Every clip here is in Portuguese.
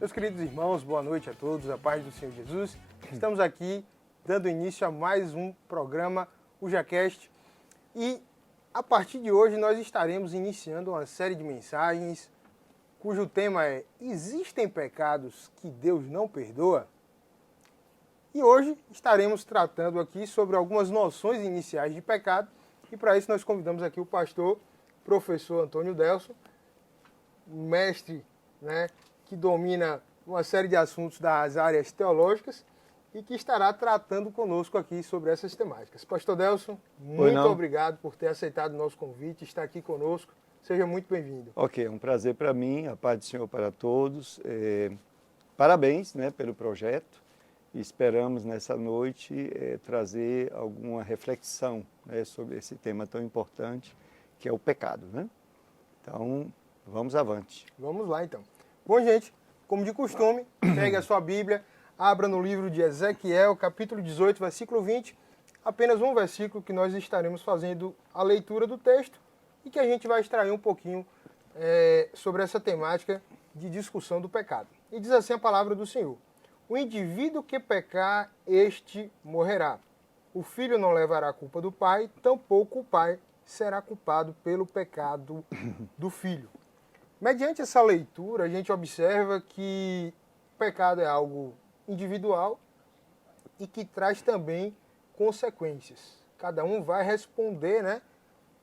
Meus queridos irmãos, boa noite a todos, a paz do Senhor Jesus. Estamos aqui dando início a mais um programa, o JaCast. E a partir de hoje nós estaremos iniciando uma série de mensagens cujo tema é: existem pecados que Deus não perdoa? E hoje estaremos tratando aqui sobre algumas noções iniciais de pecado. E para isso nós convidamos aqui o pastor, professor Antônio Delso, mestre, que domina uma série de assuntos das áreas teológicas e que estará tratando conosco aqui sobre essas temáticas. Pastor Delso, muito obrigado por ter aceitado o nosso convite, estar aqui conosco. Seja muito bem-vindo. Ok, é um prazer para mim, a paz do Senhor para todos. Parabéns pelo projeto. Esperamos nessa noite trazer alguma reflexão sobre esse tema tão importante que é o pecado. Então, vamos avante. Vamos lá, então. Bom, gente, como de costume, pegue a sua Bíblia, abra no livro de Ezequiel, capítulo 18, versículo 20, apenas um versículo que nós estaremos fazendo a leitura do texto e que a gente vai extrair um pouquinho sobre essa temática de discussão do pecado. E diz assim a palavra do Senhor: o indivíduo que pecar, este morrerá. O filho não levará a culpa do pai, tampouco o pai será culpado pelo pecado do filho. Mediante essa leitura, a gente observa que o pecado é algo individual e que traz também consequências. Cada um vai responder,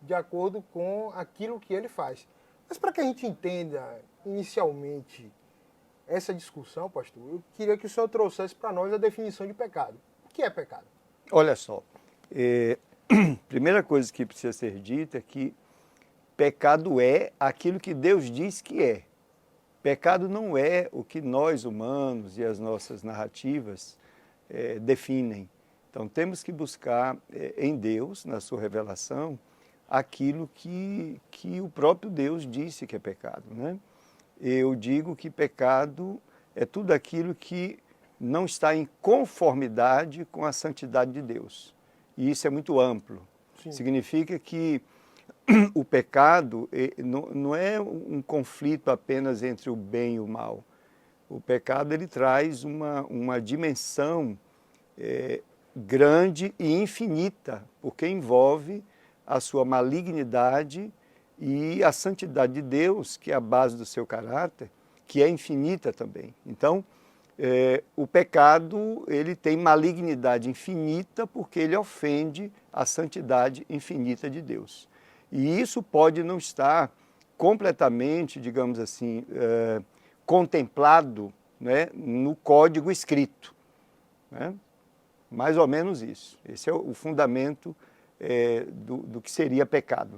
de acordo com aquilo que ele faz. Mas para que a gente entenda inicialmente essa discussão, pastor, eu queria que o senhor trouxesse para nós a definição de pecado. O que é pecado? Olha só, primeira coisa que precisa ser dita é que pecado é aquilo que Deus diz que é. Pecado não é o que nós humanos e as nossas narrativas definem. Então temos que buscar em Deus, na sua revelação, aquilo que o próprio Deus disse que é pecado. Eu digo que pecado é tudo aquilo que não está em conformidade com a santidade de Deus. E isso é muito amplo. Sim. Significa que o pecado não é um conflito apenas entre o bem e o mal. O pecado ele traz uma dimensão grande e infinita, porque envolve a sua malignidade e a santidade de Deus, que é a base do seu caráter, que é infinita também. Então, o pecado ele tem malignidade infinita porque ele ofende a santidade infinita de Deus. E isso pode não estar completamente, digamos assim, contemplado no código escrito. Mais ou menos isso. Esse é o fundamento do que seria pecado.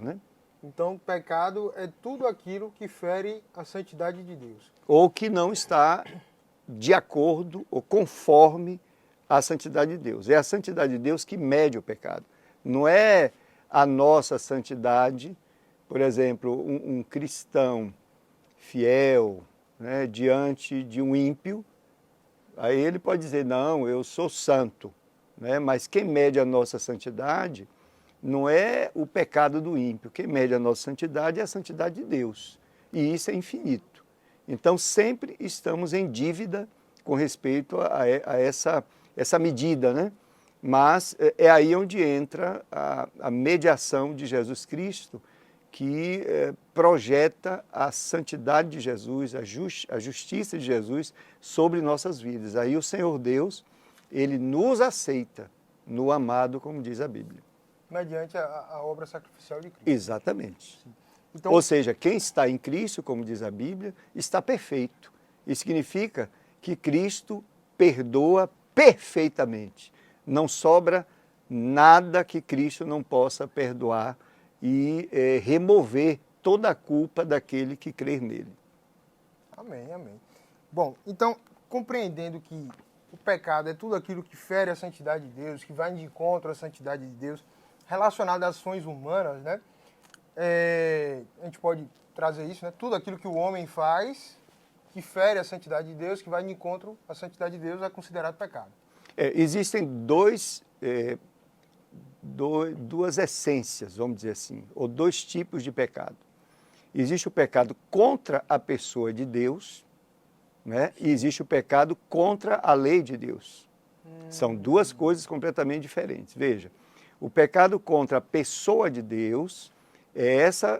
Então, pecado é tudo aquilo que fere a santidade de Deus. Ou que não está de acordo ou conforme à santidade de Deus. É a santidade de Deus que mede o pecado. Não é a nossa santidade. Por exemplo, um cristão fiel diante de um ímpio, aí ele pode dizer, não, eu sou santo. Mas quem mede a nossa santidade não é o pecado do ímpio. Quem mede a nossa santidade é a santidade de Deus. E isso é infinito. Então, sempre estamos em dívida com respeito a essa medida, Mas é aí onde entra a mediação de Jesus Cristo, que projeta a santidade de Jesus, a justiça de Jesus sobre nossas vidas. Aí o Senhor Deus, ele nos aceita no amado, como diz a Bíblia. Mediante a obra sacrificial de Cristo. Exatamente. Então, ou seja, quem está em Cristo, como diz a Bíblia, está perfeito. Isso significa que Cristo perdoa perfeitamente. Não sobra nada que Cristo não possa perdoar e remover toda a culpa daquele que crer nele. Amém, amém. Bom, então, compreendendo que o pecado é tudo aquilo que fere a santidade de Deus, que vai de encontro à santidade de Deus, relacionado às ações humanas, a gente pode trazer isso, tudo aquilo que o homem faz que fere a santidade de Deus, que vai de encontro à santidade de Deus, é considerado pecado. Existem duas essências, vamos dizer assim, ou dois tipos de pecado. Existe o pecado contra a pessoa de Deus né? E existe o pecado contra a lei de Deus. São duas coisas completamente diferentes. Veja, o pecado contra a pessoa de Deus é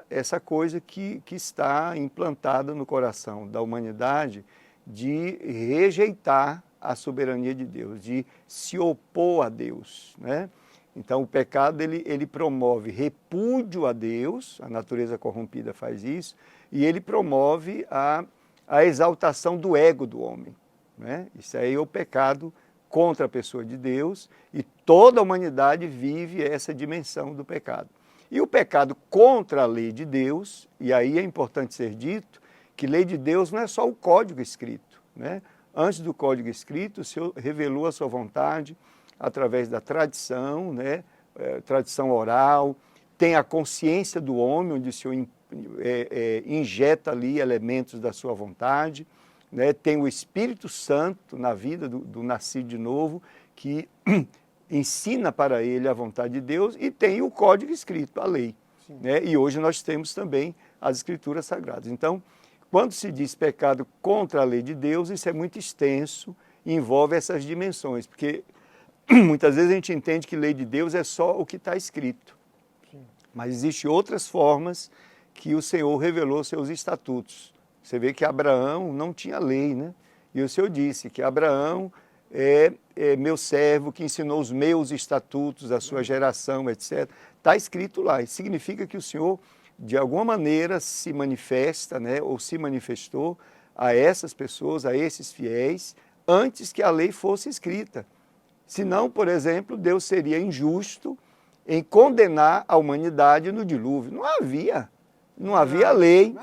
essa coisa que está implantada no coração da humanidade de rejeitar a soberania de Deus, de se opor a Deus, né? Então, o pecado, ele promove repúdio a Deus, a natureza corrompida faz isso, e ele promove a exaltação do ego do homem, né? Isso aí é o pecado contra a pessoa de Deus, e toda a humanidade vive essa dimensão do pecado. E o pecado contra a lei de Deus, e aí é importante ser dito, que lei de Deus não é só o código escrito, né? Antes do código escrito, o Senhor revelou a sua vontade através da tradição, né? Tradição oral, tem a consciência do homem, onde o Senhor injeta ali elementos da sua vontade, né? Tem o Espírito Santo na vida do nascido de novo, que ensina para ele a vontade de Deus, e tem o código escrito, a lei, né? E hoje nós temos também as Escrituras Sagradas. Então, quando se diz pecado contra a lei de Deus, isso é muito extenso, envolve essas dimensões, porque muitas vezes a gente entende que lei de Deus é só o que está escrito. Sim. Mas existem outras formas que o Senhor revelou seus estatutos. Você vê que Abraão não tinha lei, né? E o Senhor disse que Abraão é meu servo que ensinou os meus estatutos, a sua geração, etc. Está escrito lá. Isso significa que o Senhor, de alguma maneira, se manifesta, né? Ou se manifestou a essas pessoas, a esses fiéis, antes que a lei fosse escrita. Senão, por exemplo, Deus seria injusto em condenar a humanidade no dilúvio. Não havia lei,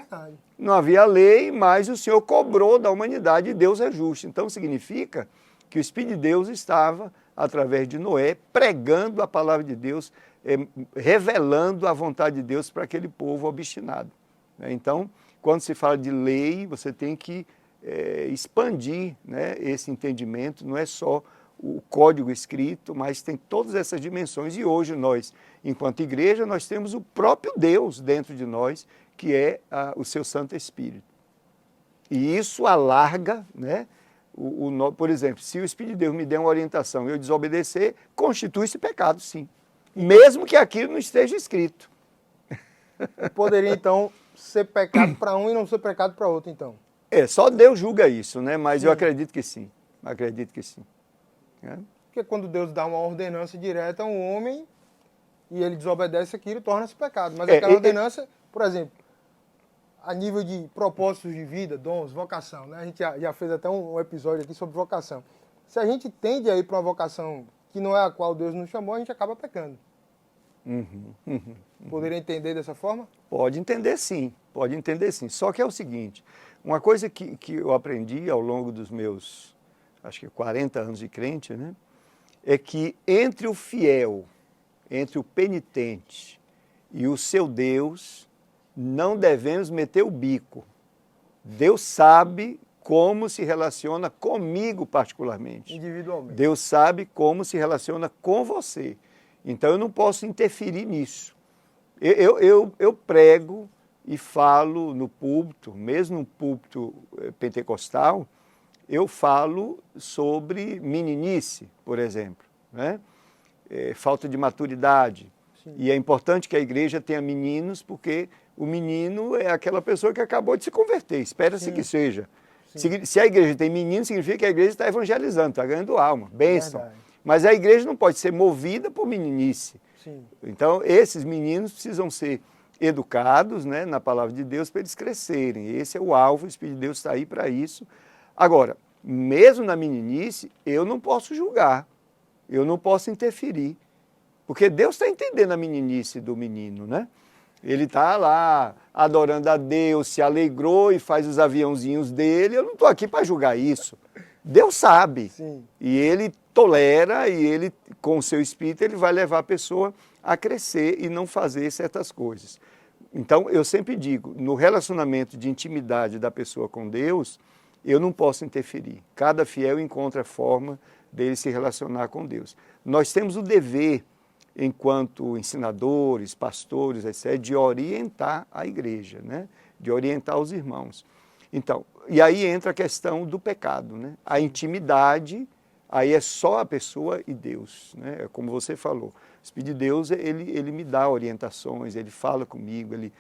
não havia lei, mas o Senhor cobrou da humanidade e Deus é justo. Então significa que o Espírito de Deus estava, através de Noé, pregando a palavra de Deus, revelando a vontade de Deus para aquele povo obstinado. Então, quando se fala de lei, você tem que expandir, né, esse entendimento, não é só o código escrito, mas tem todas essas dimensões. E hoje nós, enquanto igreja, nós temos o próprio Deus dentro de nós, que é o seu Santo Espírito. E isso alarga, né? Por exemplo, se o Espírito de Deus me der uma orientação e eu desobedecer, constitui-se pecado, sim. Mesmo que aquilo não esteja escrito. Poderia, então, ser pecado para um e não ser pecado para outro, então? Só Deus julga isso, né? Mas sim, eu acredito que sim. Acredito que sim. Porque quando Deus dá uma ordenança direta a um homem e ele desobedece aquilo, torna-se pecado. Mas aquela ordenança, por exemplo, a nível de propósitos de vida, dons, vocação, né? A gente já fez até um episódio aqui sobre vocação. Se a gente tende a ir para uma vocação que não é a qual Deus nos chamou, a gente acaba pecando. Poderia entender dessa forma? Pode entender sim, pode entender sim. Só que é o seguinte, uma coisa que eu aprendi ao longo dos meus, acho que 40 anos de crente, né? É que entre o fiel, entre o penitente e o seu Deus, não devemos meter o bico. Deus sabe como se relaciona comigo particularmente. Individualmente. Deus sabe como se relaciona com você. Então eu não posso interferir nisso. Eu prego e falo no púlpito, mesmo no púlpito pentecostal, eu falo sobre meninice, por exemplo, né? Falta de maturidade. Sim. E é importante que a igreja tenha meninos, porque o menino é aquela pessoa que acabou de se converter, espera-se que seja. Sim. Se a igreja tem menino, significa que a igreja está evangelizando, está ganhando alma, bênção. Verdade. Mas a igreja não pode ser movida por meninice. Sim. Então, esses meninos precisam ser educados, né, na palavra de Deus para eles crescerem. Esse é o alvo, o Espírito de Deus está aí para isso. Agora, mesmo na meninice, eu não posso julgar, eu não posso interferir, porque Deus está entendendo a meninice do menino, né? Ele está lá adorando a Deus, se alegrou e faz os aviãozinhos dele, eu não estou aqui para julgar isso. Deus sabe. Sim. E ele tolera e ele, com o seu espírito, ele vai levar a pessoa a crescer e não fazer certas coisas. Então, eu sempre digo, no relacionamento de intimidade da pessoa com Deus, eu não posso interferir. Cada fiel encontra a forma dele se relacionar com Deus. Nós temos o dever, enquanto ensinadores, pastores, etc., de orientar a igreja, né? De orientar os irmãos. Então, e aí entra a questão do pecado, né? A intimidade, aí é só a pessoa e Deus, né? É como você falou. O Espírito de Deus, ele me dá orientações, ele fala comigo, ele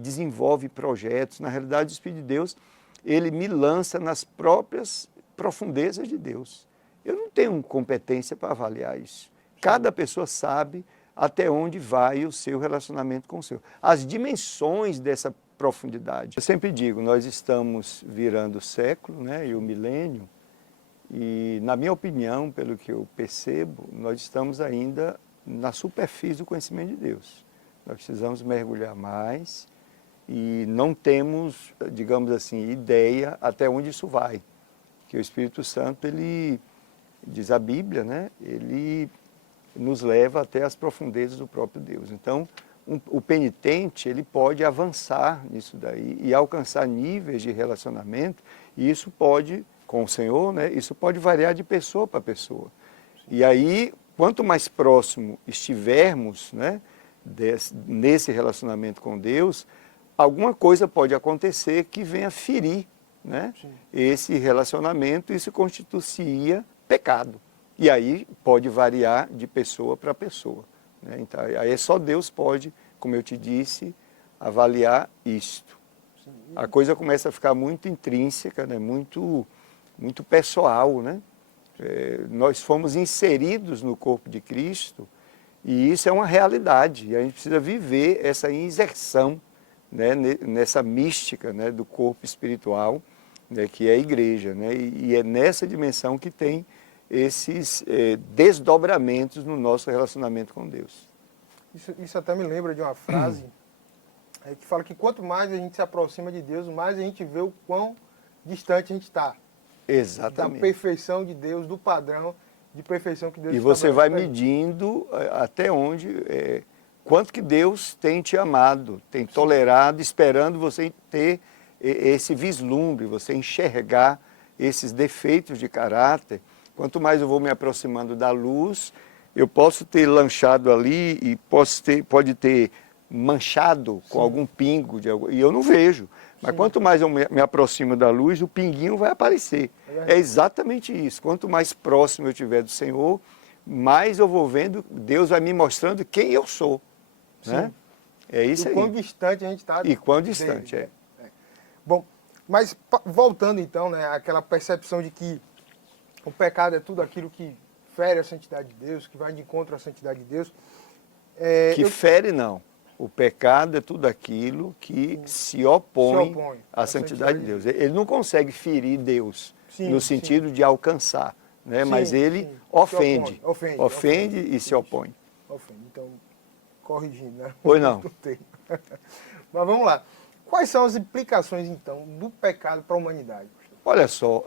desenvolve projetos. Na realidade, o Espírito de Deus, ele me lança nas próprias profundezas de Deus. Eu não tenho competência para avaliar isso. Cada pessoa sabe até onde vai o seu relacionamento com o Senhor. As dimensões dessa profundidade. Eu sempre digo, nós estamos virando o século, né, e o milênio, e, na minha opinião, pelo que eu percebo, nós estamos ainda na superfície do conhecimento de Deus. Nós precisamos mergulhar mais e não temos, digamos assim, ideia até onde isso vai. Que o Espírito Santo, ele, diz a Bíblia, né, ele nos leva até as profundezas do próprio Deus. Então, o penitente, ele pode avançar nisso daí e alcançar níveis de relacionamento, e isso pode, com o Senhor, né, isso pode variar de pessoa para pessoa. E aí, quanto mais próximo estivermos, né, nesse relacionamento com Deus, alguma coisa pode acontecer que venha ferir, né, esse relacionamento, e isso constituiria pecado. E aí pode variar de pessoa para pessoa, né? Então, aí só Deus pode, como eu te disse, avaliar isto. A coisa começa a ficar muito intrínseca, né? Muito pessoal, né? Nós fomos inseridos no corpo de Cristo e isso é uma realidade. E a gente precisa viver essa inserção, né? Nessa mística, né? Do corpo espiritual, né? Que é a igreja, né? E é nessa dimensão que tem esses desdobramentos no nosso relacionamento com Deus. Isso até me lembra de uma frase que fala que quanto mais a gente se aproxima de Deus, mais a gente vê o quão distante a gente está. Exatamente. Da perfeição de Deus, do padrão de perfeição que Deus E você vai estabelece. medindo até onde, quanto que Deus tem te amado, tem tolerado, esperando você ter esse vislumbre, você enxergar esses defeitos de caráter. Quanto mais eu vou me aproximando da luz, eu posso ter lanchado ali e pode ter manchado com algum pingo, e eu não vejo. Mas quanto mais eu me aproximo da luz, o pinguinho vai aparecer. É exatamente isso. Quanto mais próximo eu estiver do Senhor, mais eu vou vendo, Deus vai me mostrando quem eu sou. Né? É isso aí. E quão distante a gente está. E quão distante, dele. Bom, mas voltando então, né, àquela percepção de que o pecado é tudo aquilo que fere a santidade de Deus, que vai de encontro à santidade de Deus. Fere não. O pecado é tudo aquilo que se opõe à santidade de Deus. Ele não consegue ferir Deus no sentido de alcançar, né? Mas ele ofende e se opõe. Ofende. Então, corrigindo, né? Pois não. Mas vamos lá. Quais são as implicações, então, do pecado para a humanidade? Olha só,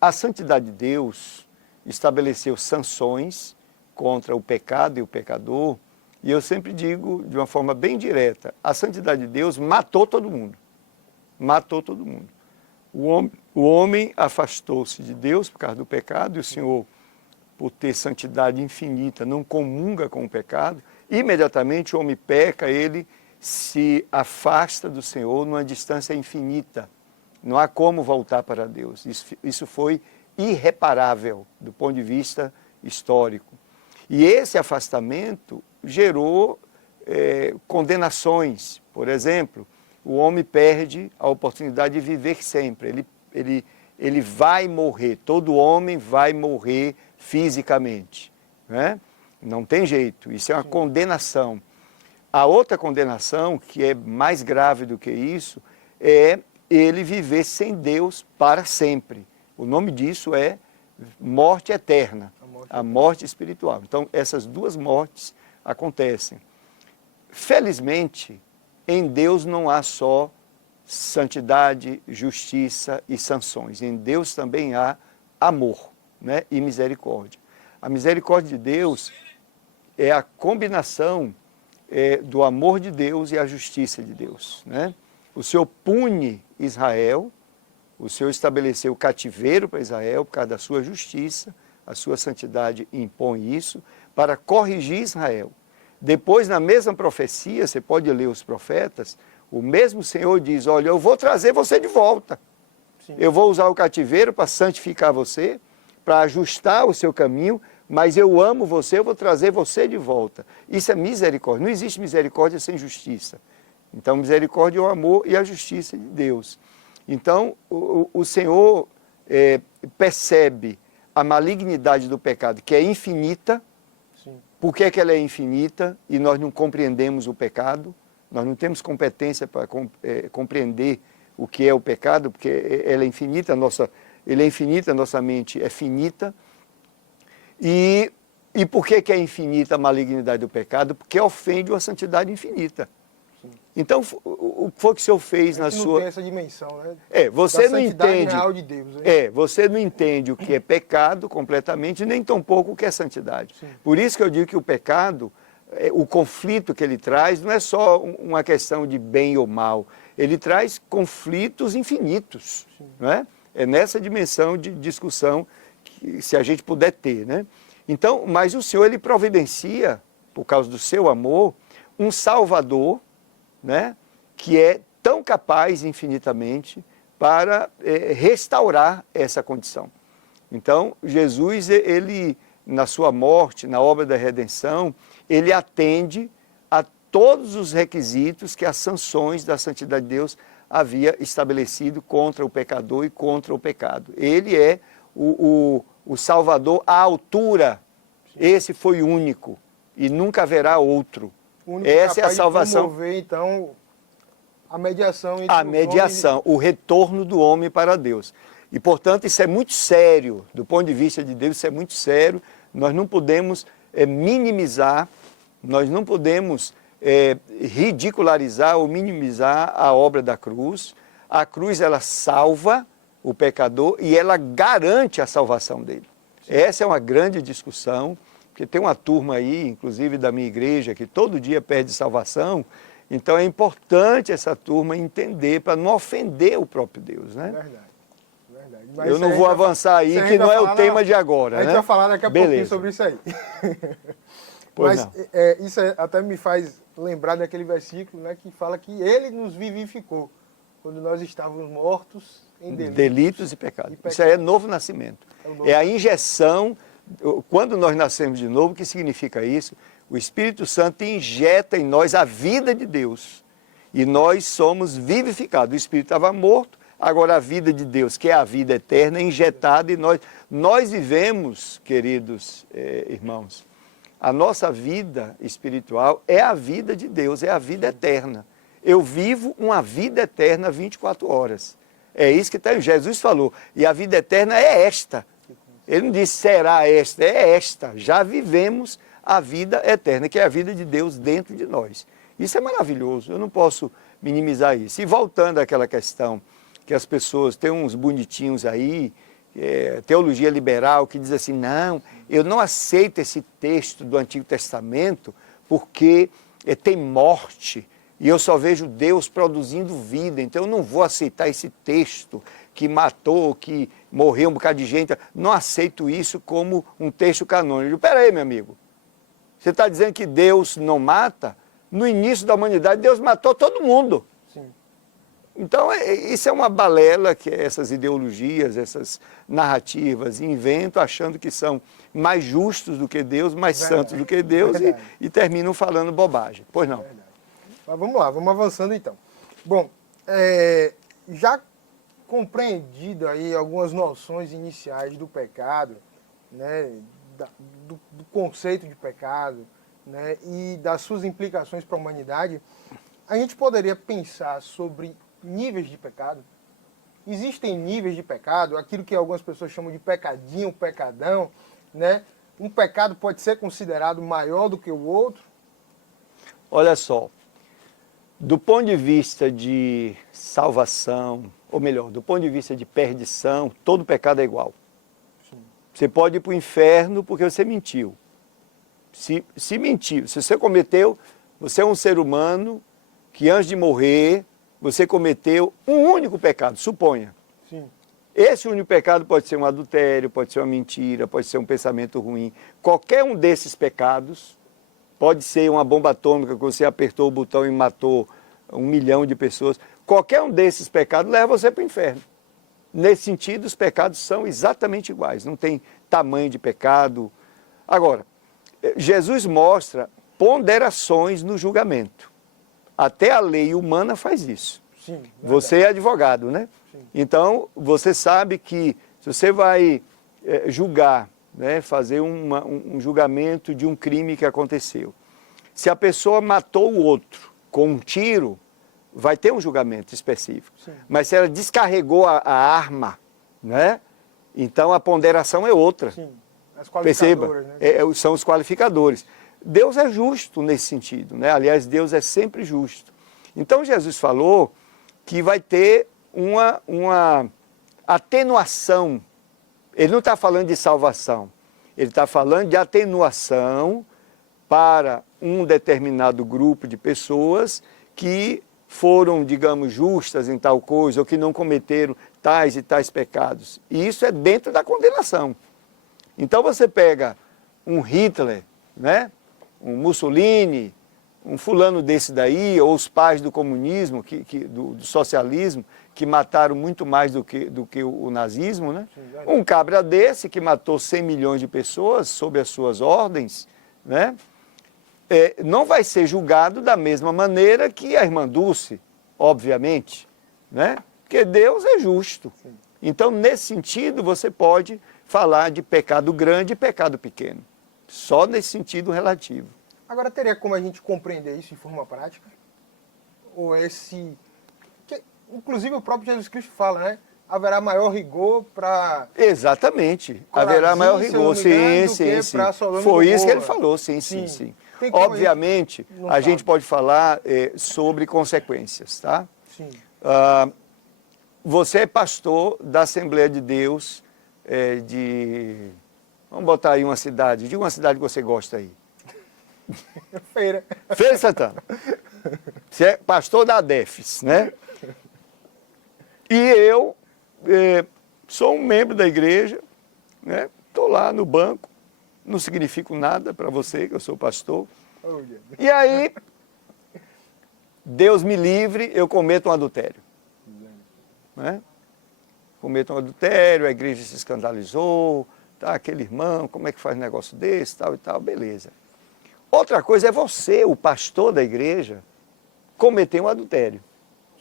a santidade de Deus estabeleceu sanções contra o pecado e o pecador, e eu sempre digo de uma forma bem direta, a santidade de Deus matou todo mundo. Matou todo mundo. O homem afastou-se de Deus por causa do pecado, e o Senhor, por ter santidade infinita, não comunga com o pecado. Imediatamente o homem peca, ele se afasta do Senhor numa distância infinita. Não há como voltar para Deus. Isso foi irreparável do ponto de vista histórico. E esse afastamento gerou condenações. Por exemplo, o homem perde a oportunidade de viver sempre. Ele vai morrer, todo homem vai morrer fisicamente. Né? Não tem jeito, isso é uma condenação. A outra condenação, que é mais grave do que isso, é ele viver sem Deus para sempre. O nome disso é morte eterna, a morte espiritual. Então, essas duas mortes acontecem. Felizmente, em Deus não há só santidade, justiça e sanções. Em Deus também há amor, né, e misericórdia. A misericórdia de Deus é a combinação do amor de Deus e a justiça de Deus. Né? O Senhor pune Israel, o Senhor estabeleceu o cativeiro para Israel por causa da sua justiça, a sua santidade impõe isso, para corrigir Israel. Depois, na mesma profecia, você pode ler os profetas, o mesmo Senhor diz, olha, eu vou trazer você de volta. Sim. Eu vou usar o cativeiro para santificar você, para ajustar o seu caminho, mas eu amo você, eu vou trazer você de volta. Isso é misericórdia. Não existe misericórdia sem justiça. Então, misericórdia é o amor e a justiça de Deus. Então, o Senhor percebe a malignidade do pecado, que é infinita. Sim. Por que ela é infinita e nós não compreendemos o pecado? Nós não temos competência para compreender o que é o pecado, porque ela é infinita, ele é infinita, a nossa mente é finita. E por que é infinita a malignidade do pecado? Porque ofende uma santidade infinita. Sim. Então, o que foi que o Senhor fez na sua... Não tem essa dimensão, né? Você da não santidade entende... real de Deus. Né? Você não entende o que é pecado completamente, nem tampouco o que é santidade. Sim. Por isso que eu digo que o pecado, o conflito que ele traz, não é só uma questão de bem ou mal. Ele traz conflitos infinitos. Não é? É nessa dimensão de discussão que, se a gente puder ter, né? Então, mas o Senhor, ele providencia, por causa do seu amor, um Salvador, né, que é tão capaz infinitamente para restaurar essa condição. Então, Jesus, ele, na sua morte, na obra da redenção, ele atende a todos os requisitos que as sanções da santidade de Deus havia estabelecido contra o pecador e contra o pecado. Ele é o Salvador à altura. Esse foi único e nunca haverá outro. Essa é a salvação. De promover, então, a mediação entre a mediação, o retorno do homem para Deus. E, portanto, isso é muito sério, do ponto de vista de Deus, isso é muito sério. Nós não podemos minimizar, nós não podemos ridicularizar ou minimizar a obra da cruz. A cruz, ela salva o pecador e ela garante a salvação dele. Sim. Essa é uma grande discussão, porque tem uma turma aí, inclusive da minha igreja, que todo dia perde salvação. Então é importante essa turma entender para não ofender o próprio Deus, né? Verdade. Mas eu não vou avançar aí, que não é o tema de agora, né? A gente vai falar daqui a pouquinho sobre isso aí. Pois mas isso até me faz lembrar daquele versículo, né, que fala que ele nos vivificou quando nós estávamos mortos em delitos e pecados. Isso aí é novo nascimento. É a injeção, quando nós nascemos de novo, o que significa isso? O Espírito Santo injeta em nós a vida de Deus e nós somos vivificados. O Espírito estava morto, agora a vida de Deus, que é a vida eterna, é injetada em nós. Nós vivemos, queridos irmãos, a nossa vida espiritual é a vida de Deus, é a vida eterna. Eu vivo uma vida eterna 24 horas. É isso que Jesus falou. E a vida eterna é esta. Ele não disse será esta, é esta. Já vivemos a vida eterna, que é a vida de Deus dentro de nós. Isso é maravilhoso, eu não posso minimizar isso. E voltando àquela questão que as pessoas, tem uns bonitinhos aí, teologia liberal, que diz assim, não, eu não aceito esse texto do Antigo Testamento porque tem morte e eu só vejo Deus produzindo vida, então eu não vou aceitar esse texto que matou, que morreu um bocado de gente, não aceito isso como um texto canônico. Espera aí, meu amigo, você está dizendo que Deus não mata? No início da humanidade, Deus matou todo mundo. Sim. Então, isso é uma balela que essas ideologias, essas narrativas inventam, achando que são mais justos do que Deus, mais santos do que Deus, e terminam falando bobagem. Pois não. Mas vamos lá, vamos avançando então. Bom, já compreendido aí algumas noções iniciais do pecado, né, do conceito de pecado, né, e das suas implicações para a humanidade, a gente poderia pensar sobre níveis de pecado. Existem níveis de pecado, aquilo que algumas pessoas chamam de pecadinho, pecadão, né? Um pecado pode ser considerado maior do que o outro? Olha só, do ponto de vista de salvação, ou melhor, do ponto de vista de perdição, todo pecado é igual. Sim. Você pode ir para o inferno porque você mentiu. Se mentiu, se você cometeu, você é um ser humano que antes de morrer, você cometeu um único pecado, suponha. Sim. Esse único pecado pode ser um adultério, pode ser uma mentira, pode ser um pensamento ruim. Qualquer um desses pecados, pode ser uma bomba atômica que você apertou o botão e matou 1 milhão de pessoas. Qualquer um desses pecados leva você para o inferno. nesse sentido, os pecados são exatamente iguais, não tem tamanho de pecado. Agora, Jesus mostra ponderações no julgamento. Até a lei humana faz isso. Sim, verdade. Você é advogado, né? Sim. Então, você sabe que se você vai julgar, né, fazer um julgamento de um crime que aconteceu, se a pessoa matou o outro com um tiro, vai ter um julgamento específico. Sim. Mas se ela descarregou a arma, né, então a ponderação é outra. Sim, as Perceba, qualificadoras, né? são os qualificadores. Deus é justo nesse sentido, né? Aliás, Deus é sempre justo. Então Jesus falou que vai ter uma atenuação. Ele não está falando de salvação, ele está falando de atenuação para um determinado grupo de pessoas que foram, digamos, justas em tal coisa ou que não cometeram tais e tais pecados. E isso é dentro da condenação. Então você pega um Hitler, né? Um Mussolini, um fulano desse daí, ou os pais do comunismo, do socialismo, que mataram muito mais do que o nazismo, né? Sim, Um cabra desse que matou 100 milhões de pessoas sob as suas ordens, né? Não vai ser julgado da mesma maneira que a irmã Dulce, obviamente, né? Porque Deus é justo. Sim. Então, nesse sentido, você pode falar de pecado grande e pecado pequeno. Só nesse sentido relativo. Agora, teria como a gente compreender isso em forma prática? Ou inclusive o próprio Jesus Cristo fala, né? Haverá maior rigor para... Exatamente. Corazim, Haverá maior se eu rigor. não me engano, Sim, do que sim, sim. pra Sodoma e Foi isso que ele Gomorra. falou, sim, Sim. sim, sim. Tem como Obviamente, não a gente sabe. pode falar sobre consequências, tá? Sim, Você é pastor da Assembleia de Deus vamos botar aí uma cidade, diga uma cidade que você gosta aí. feira. Feira de Santana. Você é pastor da ADEFES, né? E eu sou um membro da igreja, né? Estou lá no banco, não significo nada para você, que eu sou pastor. Oh, Jesus. E aí, Deus me livre, eu cometo um adultério. Né? Cometo um adultério, a igreja se escandalizou, tá? Aquele irmão, como é que faz um negócio desse, tal e tal, beleza. Outra coisa é você, o pastor da igreja, cometer um adultério.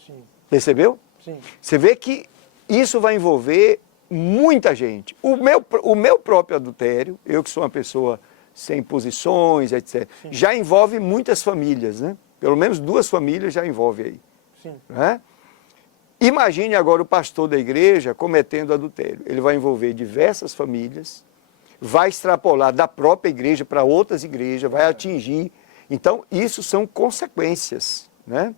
Sim, Percebeu? sim, Você vê que isso vai envolver muita gente. O meu próprio adultério, eu que sou uma pessoa sem posições, etc., Sim. já envolve muitas famílias, né? Pelo menos 2 famílias já envolve aí. sim. Né? Imagine agora o pastor da igreja cometendo adultério. Ele vai envolver diversas famílias, vai extrapolar da própria igreja para outras igrejas, vai atingir. Então, isso são consequências, né?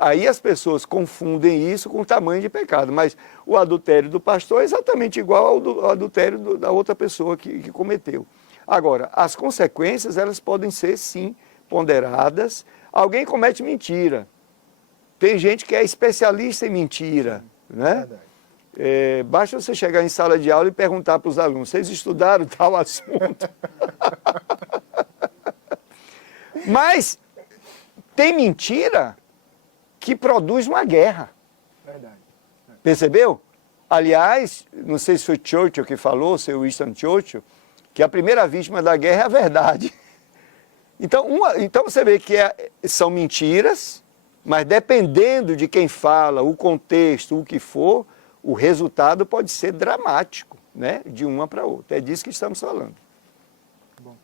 Aí as pessoas confundem isso com o tamanho de pecado, mas o adultério do pastor é exatamente igual ao adultério da outra pessoa que cometeu. Agora, as consequências, elas podem ser, sim, ponderadas. Alguém comete mentira. Tem gente que é especialista em mentira, né? Verdade. Basta você chegar em sala de aula e perguntar para os alunos, vocês estudaram tal assunto? Mas tem mentira que produz uma guerra. Verdade. Percebeu? Aliás, não sei se foi Churchill que falou, seu Winston Churchill, que a primeira vítima da guerra é a verdade. Então você vê que são mentiras, mas dependendo de quem fala, o contexto, o que for, o resultado pode ser dramático, né? De uma para outra. É disso que estamos falando. Bom.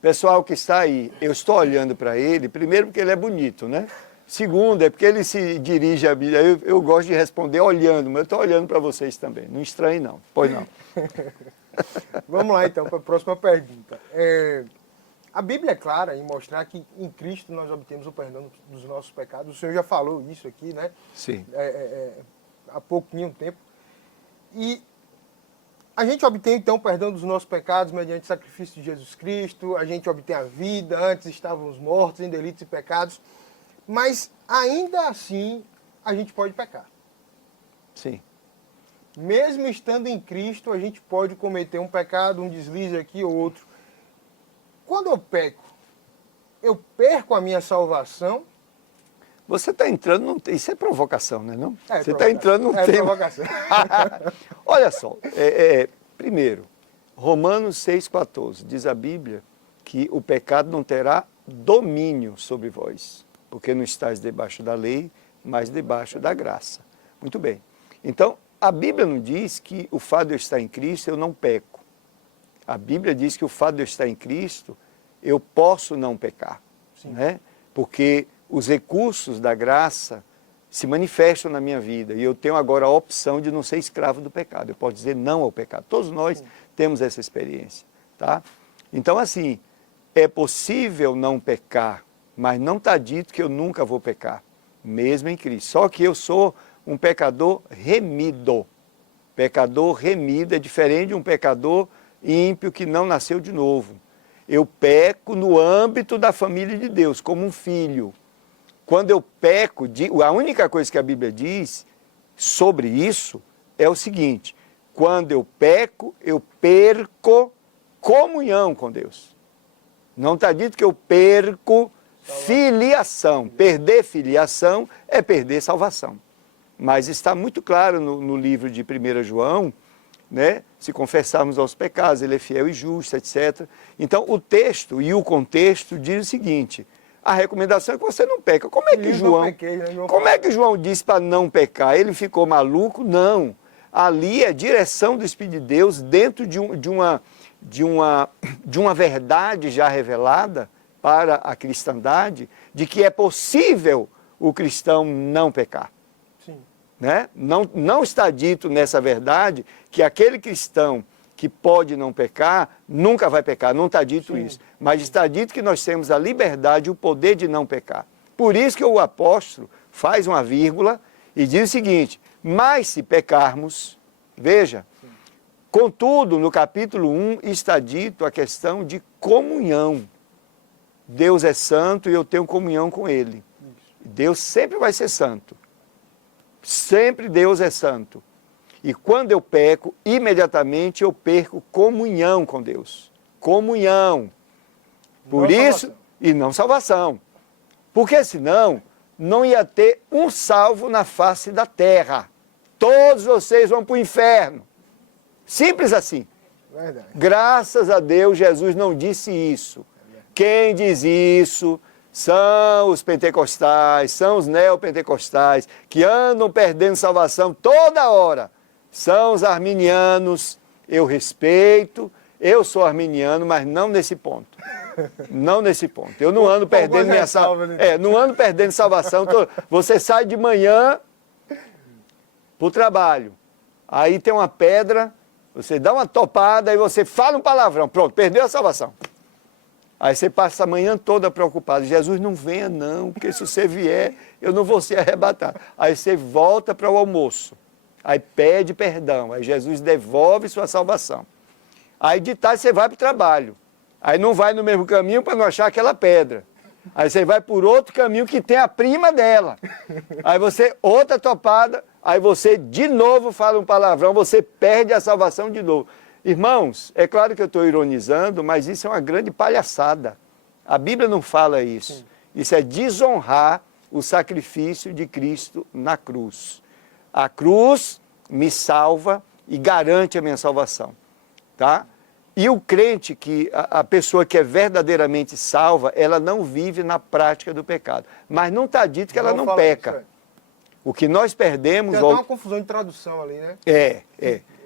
Pessoal que está aí, eu estou olhando para ele, primeiro porque ele é bonito, né? Segundo, é porque ele se dirige a mim. Eu gosto de responder olhando, mas eu estou olhando para vocês também. Não estranhe, não. Pois não. Vamos lá, então, para a próxima pergunta. A Bíblia é clara em mostrar que em Cristo nós obtemos o perdão dos nossos pecados. O Senhor já falou isso aqui, né? Sim. Há pouquinho tempo. E a gente obtém, então, o perdão dos nossos pecados mediante o sacrifício de Jesus Cristo. A gente obtém a vida. Antes estávamos mortos em delitos e pecados. Mas, ainda assim, a gente pode pecar. Sim. Mesmo estando em Cristo, a gente pode cometer um pecado, um deslize aqui ou outro. Quando eu peco, eu perco a minha salvação? Você está entrando num... Isso é provocação, não é não? É, Você está entrando num é tema... provocação. Olha só, primeiro, Romanos 6,14, diz a Bíblia que o pecado não terá domínio sobre vós, porque não estáis debaixo da lei, mas debaixo da graça. Muito bem. Então, a Bíblia não diz que o fato de eu estar em Cristo eu não peco. A Bíblia diz que o fato de eu estar em Cristo eu posso não pecar, né? Porque os recursos da graça se manifestam na minha vida e eu tenho agora a opção de não ser escravo do pecado. Eu posso dizer não ao pecado. Todos nós temos essa experiência, tá? Então, assim, é possível não pecar, mas não está dito que eu nunca vou pecar, mesmo em Cristo. Só que eu sou um pecador remido. Pecador remido é diferente de um pecador ímpio que não nasceu de novo. Eu peco no âmbito da família de Deus, como um filho. Quando eu peco, a única coisa que a Bíblia diz sobre isso é o seguinte: quando eu peco, eu perco comunhão com Deus. Não está dito que eu perco filiação. Perder filiação é perder salvação. Mas está muito claro no livro de 1 João, né? Se confessarmos aos pecados, ele é fiel e justo, etc. Então, o texto e o contexto diz o seguinte: a recomendação é que você não peca. Como é que João disse para não pecar? Ele ficou maluco? Não. Ali é direção do Espírito de Deus dentro de uma verdade já revelada para a cristandade, de que é possível o cristão não pecar. Sim. Né? Não está dito nessa verdade que aquele cristão que pode não pecar, nunca vai pecar, não está dito isso. Mas está dito que nós temos a liberdade e o poder de não pecar. Por isso que o apóstolo faz uma vírgula e diz o seguinte: mas se pecarmos, veja, contudo, no capítulo 1 está dito a questão de comunhão. Deus é santo e eu tenho comunhão com Ele. Deus sempre vai ser santo. Sempre Deus é santo. E quando eu peco, imediatamente eu perco comunhão com Deus. Comunhão. Por isso, e não salvação. Porque senão, não ia ter um salvo na face da terra. Todos vocês vão para o inferno. Simples assim. Verdade. Graças a Deus, Jesus não disse isso. Quem diz isso são os pentecostais, são os neopentecostais, que andam perdendo salvação toda hora. São os arminianos. Eu respeito, eu sou arminiano, mas não nesse ponto. Não nesse ponto. Eu não ando perdendo minha salvação. Não ando perdendo salvação. Você sai de manhã para o trabalho. Aí tem uma pedra, você dá uma topada e você fala um palavrão. Pronto, perdeu a salvação. Aí você passa a manhã toda preocupado. Jesus, não venha não, porque se você vier, eu não vou ser arrebatado. Aí você volta para o almoço. Aí pede perdão. Aí Jesus devolve sua salvação. Aí de tarde você vai para o trabalho. Aí não vai no mesmo caminho para não achar aquela pedra. Aí você vai por outro caminho que tem a prima dela. Aí você, outra topada, aí você de novo fala um palavrão, você perde a salvação de novo. Irmãos, é claro que eu estou ironizando, mas isso é uma grande palhaçada. A Bíblia não fala isso. Sim. Isso é desonrar o sacrifício de Cristo na cruz. A cruz me salva e garante a minha salvação. Tá? E o crente, a pessoa que é verdadeiramente salva, ela não vive na prática do pecado. Mas não está dito que ela não peca. Isso, O que nós perdemos... Tem até uma confusão de tradução ali, né?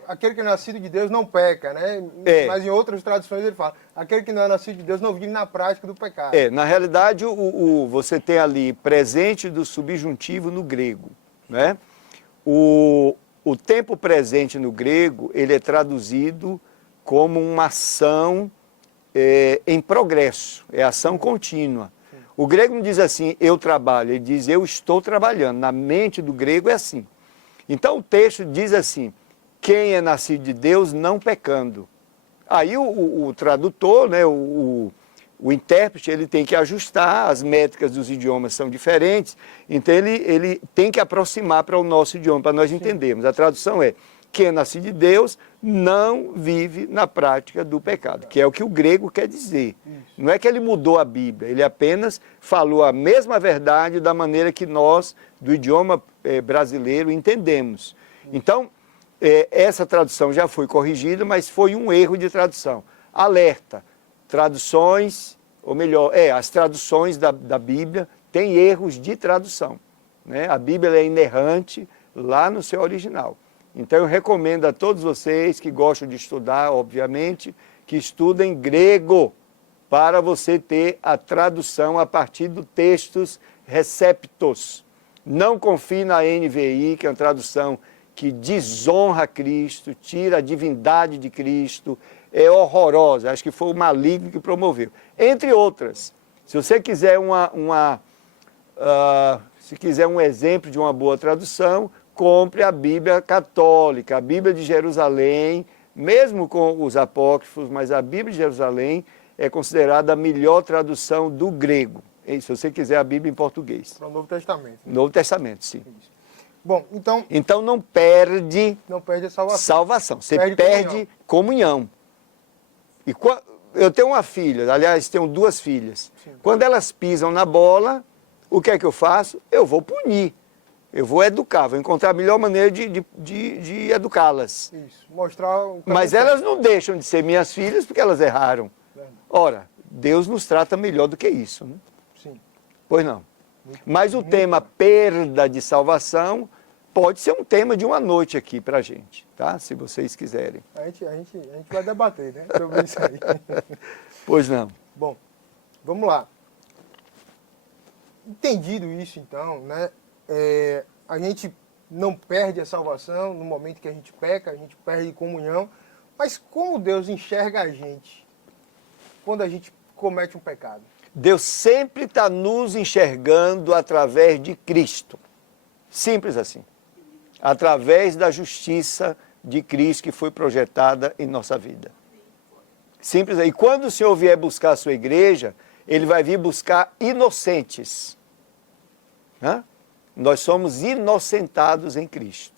Aquele que é nascido de Deus não peca, né? Mas em outras traduções ele fala, aquele que não é nascido de Deus não vive na prática do pecado. Na realidade, você tem ali presente do subjuntivo no grego, né? O tempo presente no grego, ele é traduzido como uma ação em progresso, é ação contínua. O grego não diz assim, eu trabalho, ele diz, eu estou trabalhando. Na mente do grego é assim. Então o texto diz assim, quem é nascido de Deus não pecando. Aí o tradutor, né, o intérprete, ele tem que ajustar, as métricas dos idiomas são diferentes, então ele tem que aproximar para o nosso idioma, para nós entendermos. A tradução é, que é nascido de Deus não vive na prática do pecado, que é o que o grego quer dizer. Não é que ele mudou a Bíblia, ele apenas falou a mesma verdade da maneira que nós, do idioma brasileiro, entendemos. Então, essa tradução já foi corrigida, mas foi um erro de tradução. Alerta, traduções, ou melhor, as traduções da Bíblia têm erros de tradução, né? A Bíblia é inerrante lá no seu original. Então eu recomendo a todos vocês que gostam de estudar, obviamente, que estudem grego, para você ter a tradução a partir do textos receptos. Não confie na NVI, que é uma tradução que desonra Cristo, tira a divindade de Cristo, é horrorosa, acho que foi o maligno que promoveu. Entre outras, se você quiser se quiser um exemplo de uma boa tradução, compre a Bíblia católica, a Bíblia de Jerusalém, mesmo com os apócrifos, mas a Bíblia de Jerusalém é considerada a melhor tradução do grego. Se você quiser a Bíblia em português. Para o Novo Testamento. Né? Novo Testamento, sim. Isso. Bom, então... Então não perde... Não perde a salvação. Você perde comunhão. E eu tenho uma filha, aliás, tenho duas filhas. Sim. Quando elas pisam na bola, o que é que eu faço? Eu vou punir. Eu vou educar, vou encontrar a melhor maneira de educá-las. Isso, mostrar... Mas elas não deixam de ser minhas filhas porque elas erraram. Ora, Deus nos trata melhor do que isso. Né? Sim. Pois não. Mas o tema perda de salvação pode ser um tema de uma noite aqui pra gente, tá? Se vocês quiserem. A gente vai debater, né? Sobre isso aí. Pois não. Bom, vamos lá. Entendido isso, então, né? A gente não perde a salvação no momento que a gente peca, a gente perde comunhão. Mas como Deus enxerga a gente quando a gente comete um pecado? Deus sempre está nos enxergando através de Cristo. Simples assim. Através da justiça de Cristo que foi projetada em nossa vida. Simples aí. E quando o Senhor vier buscar a sua igreja, Ele vai vir buscar inocentes. Hã? Nós somos inocentados em Cristo.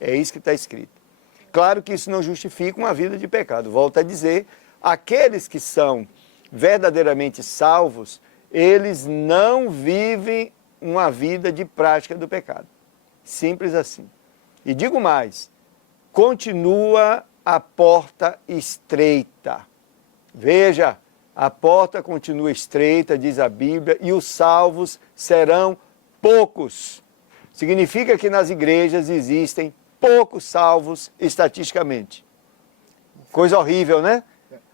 É isso que está escrito. Claro que isso não justifica uma vida de pecado. Volto a dizer, aqueles que são verdadeiramente salvos, eles não vivem uma vida de prática do pecado. Simples assim. E digo mais, continua a porta estreita. Veja, a porta continua estreita, diz a Bíblia, e os salvos serão poucos. Significa que nas igrejas existem poucos salvos estatisticamente. Coisa horrível, né?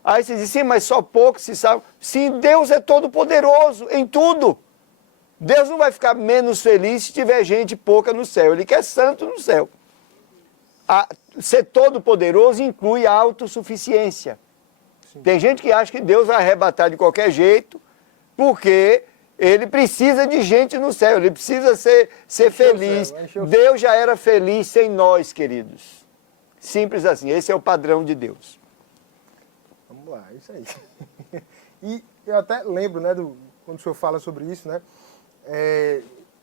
Aí você diz, sim, mas só poucos se salvam. Sim, Deus é todo poderoso em tudo. Deus não vai ficar menos feliz se tiver gente pouca no céu. Ele quer santo no céu. Ser todo poderoso inclui a autossuficiência. Sim. Tem gente que acha que Deus vai arrebatar de qualquer jeito, porque Ele precisa de gente no céu, Ele precisa ser feliz. Deus já era feliz sem nós, queridos. Simples assim, esse é o padrão de Deus. Vamos lá, é isso aí. E eu até lembro, né, quando o senhor fala sobre isso, né,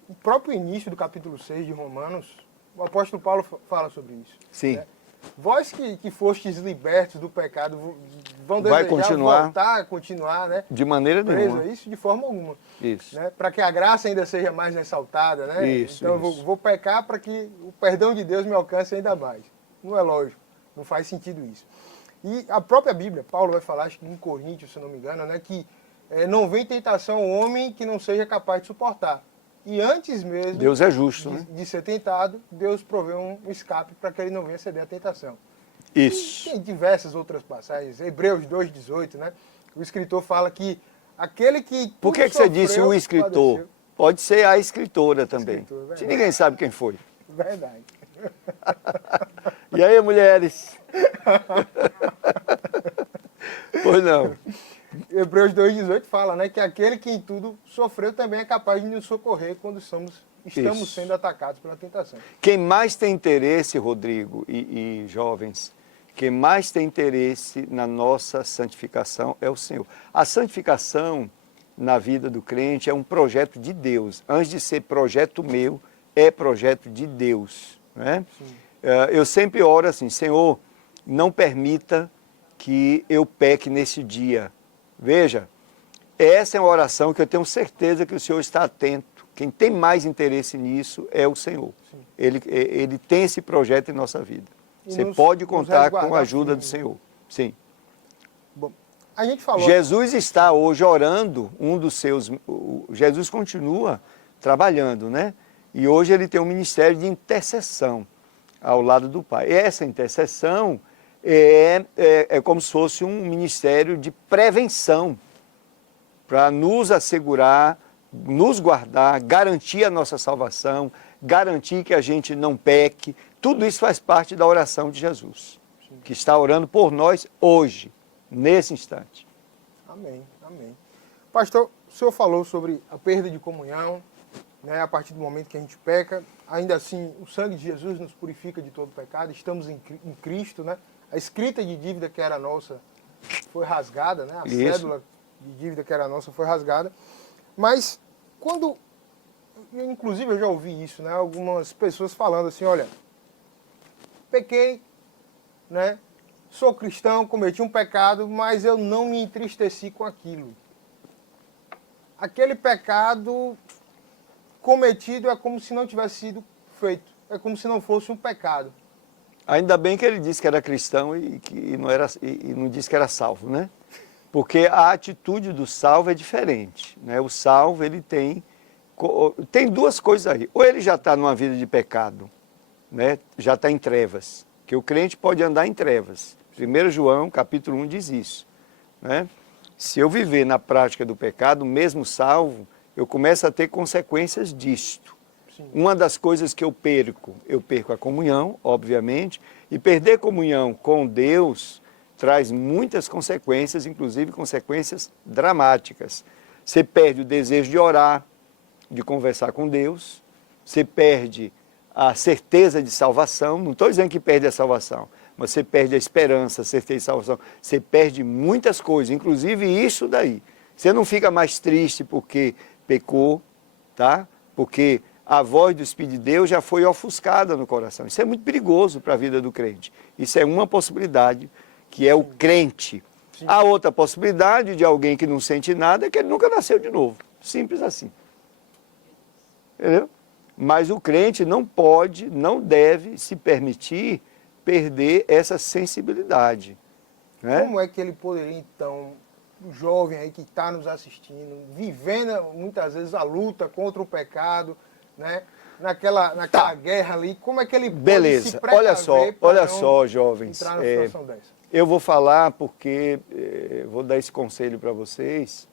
o próprio início do capítulo 6 de Romanos, o apóstolo Paulo fala sobre isso. Sim. Né? Vós que fostes libertos do pecado, vão desejar voltar a continuar, né? De maneira nenhuma. Isso de forma alguma. Isso. Né? Para que a graça ainda seja mais ressaltada, né? Isso, então isso. eu vou pecar para que o perdão de Deus me alcance ainda mais. Não é lógico, não faz sentido isso. E a própria Bíblia, Paulo vai falar, acho que em Coríntios, se não me engano, né? Que não vem tentação ao homem que não seja capaz de suportar. E antes mesmo Deus é justo, né? de ser tentado, Deus provê um escape para que ele não venha ceder à tentação. Isso. E tem diversas outras passagens. Hebreus 2,18, né? O escritor fala que aquele que... Por que você disse o escritor? Padeceu. Pode ser a escritora também. Se ninguém sabe quem foi. Verdade. E aí, mulheres? Pois não. Hebreus 2,18 fala, né, que aquele que em tudo sofreu também é capaz de nos socorrer quando estamos sendo atacados pela tentação. Quem mais tem interesse, Rodrigo e jovens, quem mais tem interesse na nossa santificação é o Senhor. A santificação na vida do crente é um projeto de Deus. Antes de ser projeto meu, é projeto de Deus. Né? eu sempre oro assim, Senhor, não permita que eu peque nesse dia. Veja, essa é uma oração que eu tenho certeza que o Senhor está atento. Quem tem mais interesse nisso é o Senhor. Ele tem esse projeto em nossa vida. Você pode contar com a ajuda do Senhor. Sim. Bom, a gente falou... Jesus está hoje orando, Jesus continua trabalhando, né? E hoje ele tem um ministério de intercessão ao lado do Pai. Essa intercessão é como se fosse um ministério de prevenção para nos assegurar, nos guardar, garantir a nossa salvação, garantir que a gente não peque. Tudo isso faz parte da oração de Jesus, que está orando por nós hoje, nesse instante. Amém, amém. Pastor, o senhor falou sobre a perda de comunhão, né, a partir do momento que a gente peca. Ainda assim, o sangue de Jesus nos purifica de todo pecado, estamos em Cristo, né? A escrita de dívida que era nossa foi rasgada, né? A cédula de dívida que era nossa foi rasgada. Mas quando, inclusive eu já ouvi isso, né? Algumas pessoas falando assim, olha, pequei, né? Sou cristão, cometi um pecado, mas eu não me entristeci com aquilo. Aquele pecado cometido é como se não tivesse sido feito. É como se não fosse um pecado. Ainda bem que ele disse que era cristão e não disse que era salvo, né? Porque a atitude do salvo é diferente, né? O salvo, ele tem duas coisas aí. Ou ele já está numa vida de pecado, né? Já está em trevas, que o crente pode andar em trevas. 1 João, capítulo 1, diz isso, né? Se eu viver na prática do pecado, mesmo salvo, eu começo a ter consequências disto. Sim. Uma das coisas que eu perco a comunhão, obviamente, e perder comunhão com Deus traz muitas consequências, inclusive consequências dramáticas. Você perde o desejo de orar, de conversar com Deus, você perde a certeza de salvação, não estou dizendo que perde a salvação, mas você perde a esperança, a certeza de salvação, você perde muitas coisas, inclusive isso daí. Você não fica mais triste porque pecou, tá? Porque a voz do Espírito de Deus já foi ofuscada no coração. Isso é muito perigoso para a vida do crente. Isso é uma possibilidade, que é o crente. Sim. A outra possibilidade de alguém que não sente nada é que ele nunca nasceu de novo. Simples assim. Entendeu? Mas o crente não pode, não deve se permitir perder essa sensibilidade. Né? Como é que ele poderia, então, o jovem aí que está nos assistindo, vivendo muitas vezes a luta contra o pecado, né? naquela guerra ali, como é que ele pode se precaver olha só, jovens, entrar numa situação dessa? Eu vou falar porque, vou dar esse conselho para vocês,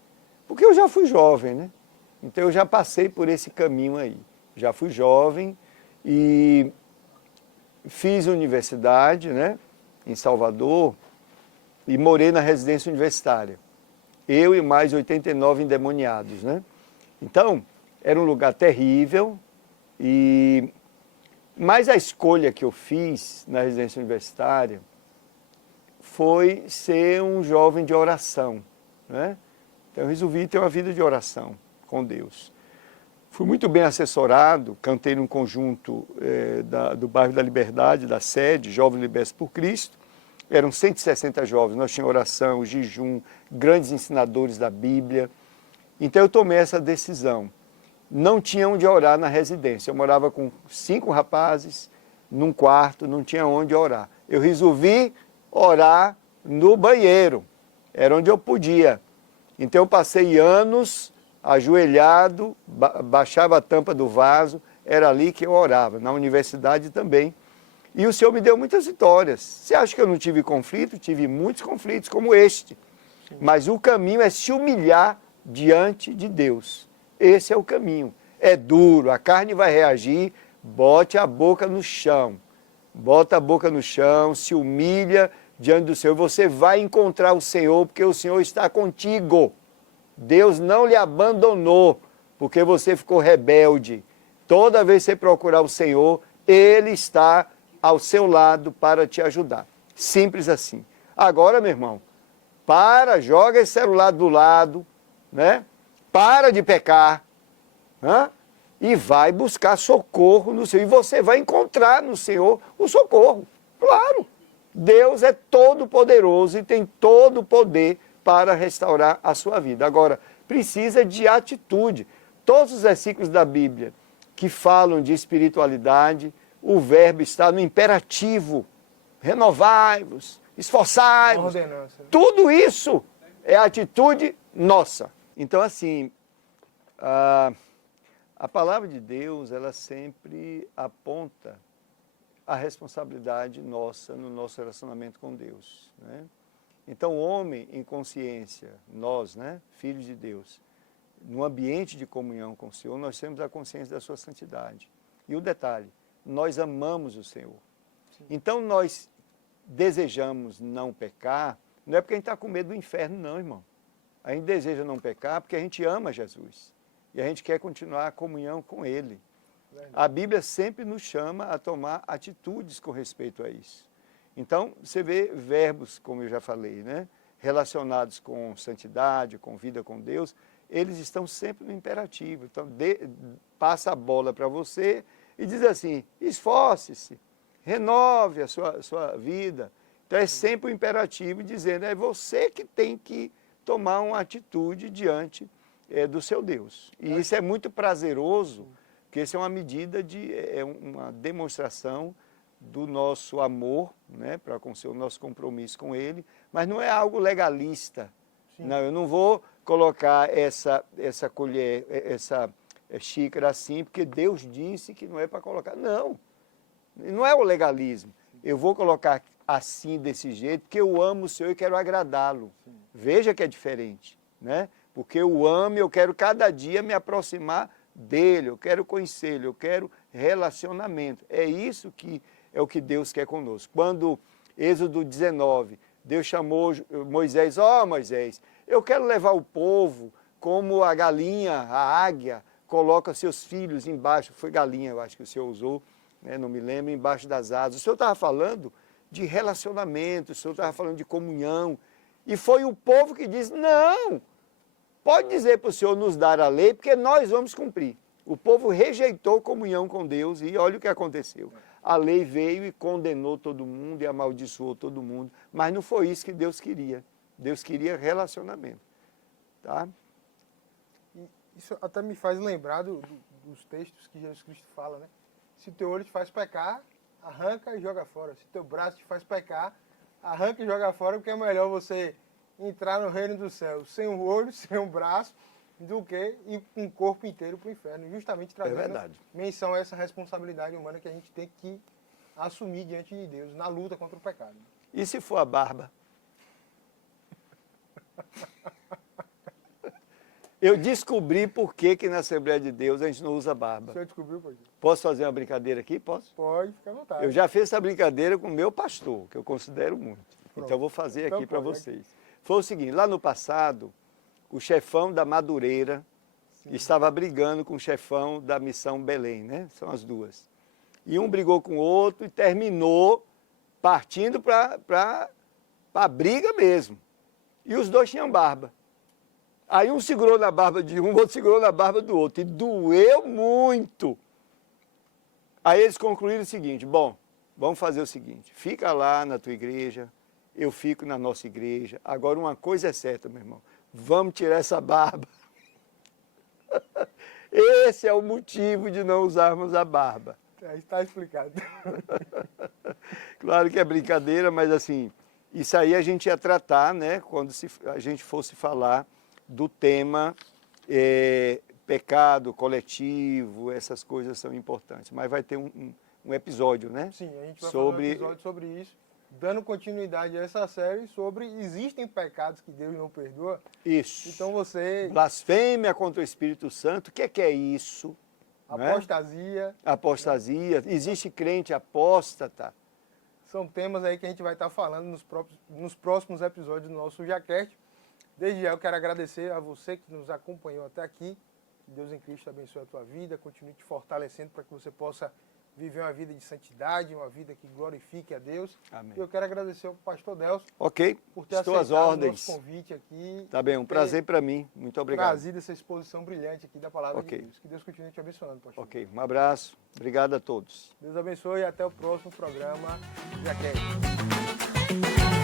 porque eu já fui jovem, né? Então eu já passei por esse caminho aí. Já fui jovem e fiz universidade, né, em Salvador, e morei na residência universitária. Eu e mais 89 endemoniados, né? Então, era um lugar terrível, mas a escolha que eu fiz na residência universitária foi ser um jovem de oração, né? Então eu resolvi ter uma vida de oração com Deus. Fui muito bem assessorado, cantei num conjunto do bairro da Liberdade, da sede, Jovens Libertos por Cristo. Eram 160 jovens, nós tínhamos oração, jejum, grandes ensinadores da Bíblia. Então eu tomei essa decisão. Não tinha onde orar na residência. Eu morava com 5 rapazes, num quarto, não tinha onde orar. Eu resolvi orar no banheiro, era onde eu podia. Então eu passei anos ajoelhado, baixava a tampa do vaso, era ali que eu orava, na universidade também. E o Senhor me deu muitas vitórias. Você acha que eu não tive conflito? Tive muitos conflitos, como este. Sim. Mas o caminho é se humilhar diante de Deus. Esse é o caminho. É duro, a carne vai reagir, bote a boca no chão. Bota a boca no chão, se humilha diante do Senhor. Você vai encontrar o Senhor, porque o Senhor está contigo. Deus não lhe abandonou, porque você ficou rebelde. Toda vez que você procurar o Senhor, Ele está ao seu lado para te ajudar. Simples assim. Agora, meu irmão, joga esse celular do lado, né? Para de pecar, né? e vai buscar socorro no Senhor. E você vai encontrar no Senhor o socorro. Claro, Deus é todo poderoso e tem todo o poder para restaurar a sua vida. Agora, precisa de atitude. Todos os versículos da Bíblia que falam de espiritualidade, o verbo está no imperativo. Renovai-vos, esforçai-vos. Ordenança. Tudo isso é atitude nossa. Então, assim, a palavra de Deus, ela sempre aponta a responsabilidade nossa no nosso relacionamento com Deus, né? Então, o homem em consciência, nós, né, filhos de Deus, no ambiente de comunhão com o Senhor, nós temos a consciência da sua santidade. E o detalhe, nós amamos o Senhor. Sim. Então, nós desejamos não pecar, não é porque a gente está com medo do inferno, não, irmão. A gente deseja não pecar porque a gente ama Jesus. E a gente quer continuar a comunhão com Ele. A Bíblia sempre nos chama a tomar atitudes com respeito a isso. Então, você vê verbos, como eu já falei, né, relacionados com santidade, com vida com Deus, eles estão sempre no imperativo. Então, passa a bola para você e diz assim, esforce-se, renove a sua vida. Então, é sempre o imperativo dizendo, é você que tem que tomar uma atitude diante do seu Deus. E isso é muito prazeroso, porque isso é uma medida, uma demonstração do nosso amor, né, para com o nosso compromisso com Ele, mas não é algo legalista. Sim. Não, eu não vou colocar essa colher, essa xícara assim, porque Deus disse que não é para colocar. Não é o legalismo. Eu vou colocar assim, desse jeito, porque eu amo o Senhor e quero agradá-lo. Veja que é diferente, né? Porque eu amo e eu quero cada dia me aproximar dele, eu quero conhecê-lo, eu quero relacionamento. É isso que é o que Deus quer conosco. Quando, Êxodo 19, Deus chamou Moisés, Moisés, eu quero levar o povo como a galinha, a águia, coloca seus filhos embaixo, foi galinha, eu acho que o Senhor usou, né, não me lembro, embaixo das asas. O Senhor estava falando de relacionamento, o Senhor estava falando de comunhão, e foi o povo que disse, não, pode dizer para o Senhor nos dar a lei, porque nós vamos cumprir. O povo rejeitou comunhão com Deus e olha o que aconteceu. A lei veio e condenou todo mundo e amaldiçoou todo mundo, mas não foi isso que Deus queria. Deus queria relacionamento. Tá? Isso até me faz lembrar dos textos que Jesus Cristo fala, né? Se o teu olho te faz pecar, arranca e joga fora. Se o teu braço te faz pecar, arranca e joga fora, porque é melhor você entrar no reino dos céus sem um olho, sem um braço, do que ir com o corpo inteiro para o inferno. Justamente trazendo menção a essa responsabilidade humana que a gente tem que assumir diante de Deus, na luta contra o pecado. E se for a barba? Eu descobri por que na Assembleia de Deus a gente não usa barba. O senhor descobriu, pastor? Posso fazer uma brincadeira aqui? Posso? Pode, fica à vontade. Eu já fiz essa brincadeira com o meu pastor, que eu considero muito. Pronto. Então eu vou fazer aqui para vocês. Foi o seguinte, lá no passado, o chefão da Madureira estava brigando com o chefão da Missão Belém, né? São as duas. E um brigou com o outro e terminou partindo para a briga mesmo. E os dois tinham barba. Aí um segurou na barba de um, o outro segurou na barba do outro. E doeu muito. Aí eles concluíram o seguinte, bom, vamos fazer o seguinte, fica lá na tua igreja, eu fico na nossa igreja. Agora uma coisa é certa, meu irmão, vamos tirar essa barba. Esse é o motivo de não usarmos a barba. Está explicado. Claro que é brincadeira, mas assim, isso aí a gente ia tratar, né, quando a gente fosse falar do tema pecado coletivo, essas coisas são importantes. Mas vai ter um episódio, né? Sim, a gente vai fazer um episódio sobre isso, dando continuidade a essa série sobre existem pecados que Deus não perdoa. Isso. Então você... Blasfêmia contra o Espírito Santo, o que é isso? Apostasia. Né? Apostasia. Existe crente apóstata. São temas aí que a gente vai estar falando nos próximos episódios do nosso JaCast. Desde já eu quero agradecer a você que nos acompanhou até aqui. Que Deus em Cristo abençoe a tua vida, continue te fortalecendo para que você possa viver uma vida de santidade, uma vida que glorifique a Deus. Amém. E eu quero agradecer ao pastor Delcio Ok, por ter estou às aceitado o ordens. nosso convite aqui. Tá bem, um ter prazer para mim. Muito obrigado. trazido essa exposição brilhante aqui da palavra Ok. de Deus. Que Deus continue te abençoando, pastor. Ok, um abraço. Obrigado a todos. Deus abençoe e até o próximo programa. Jaquete.